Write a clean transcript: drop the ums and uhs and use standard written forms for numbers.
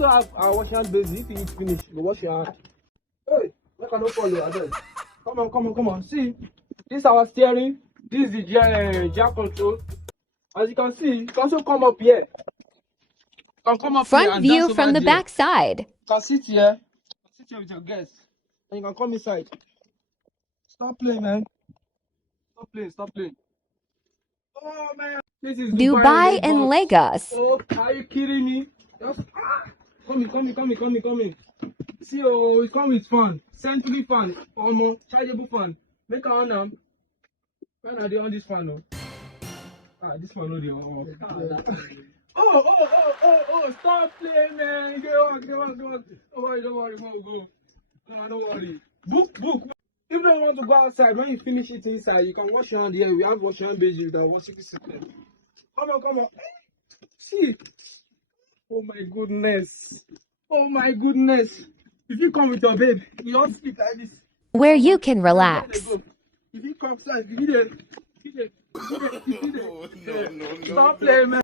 also have our wash hand basin. If you eat finish, you go wash your hand. Hey, make I no follow abeg. Come on. See, this is our steering. This is the gear control. As you can see, you can also come up here. You can come up here Front and dance view over from the there. back side. You can sit here. Sit here with your guests. And you can come inside. Stop playing, man. Stop playing. Oh man, this is Dubai and Lagos. Lagos. Oh, are you kidding me? Just, come in. See, oh, it come with fan. Century fan. Almost chargeable fan. Make a on them. When are they on this fan? Oh? This one no dey on. Oh, stop playing, man. Get on. Don't worry, go. No, don't worry. Book. If you don't want to go outside, when you finish it inside, you can wash your hand here. We have wash your hand bases that will 60 seconds. Come on. See. Oh my goodness. If you come with your babe, you all sleep like this. Where you can relax. If you come outside, you need it. Stop playing, man.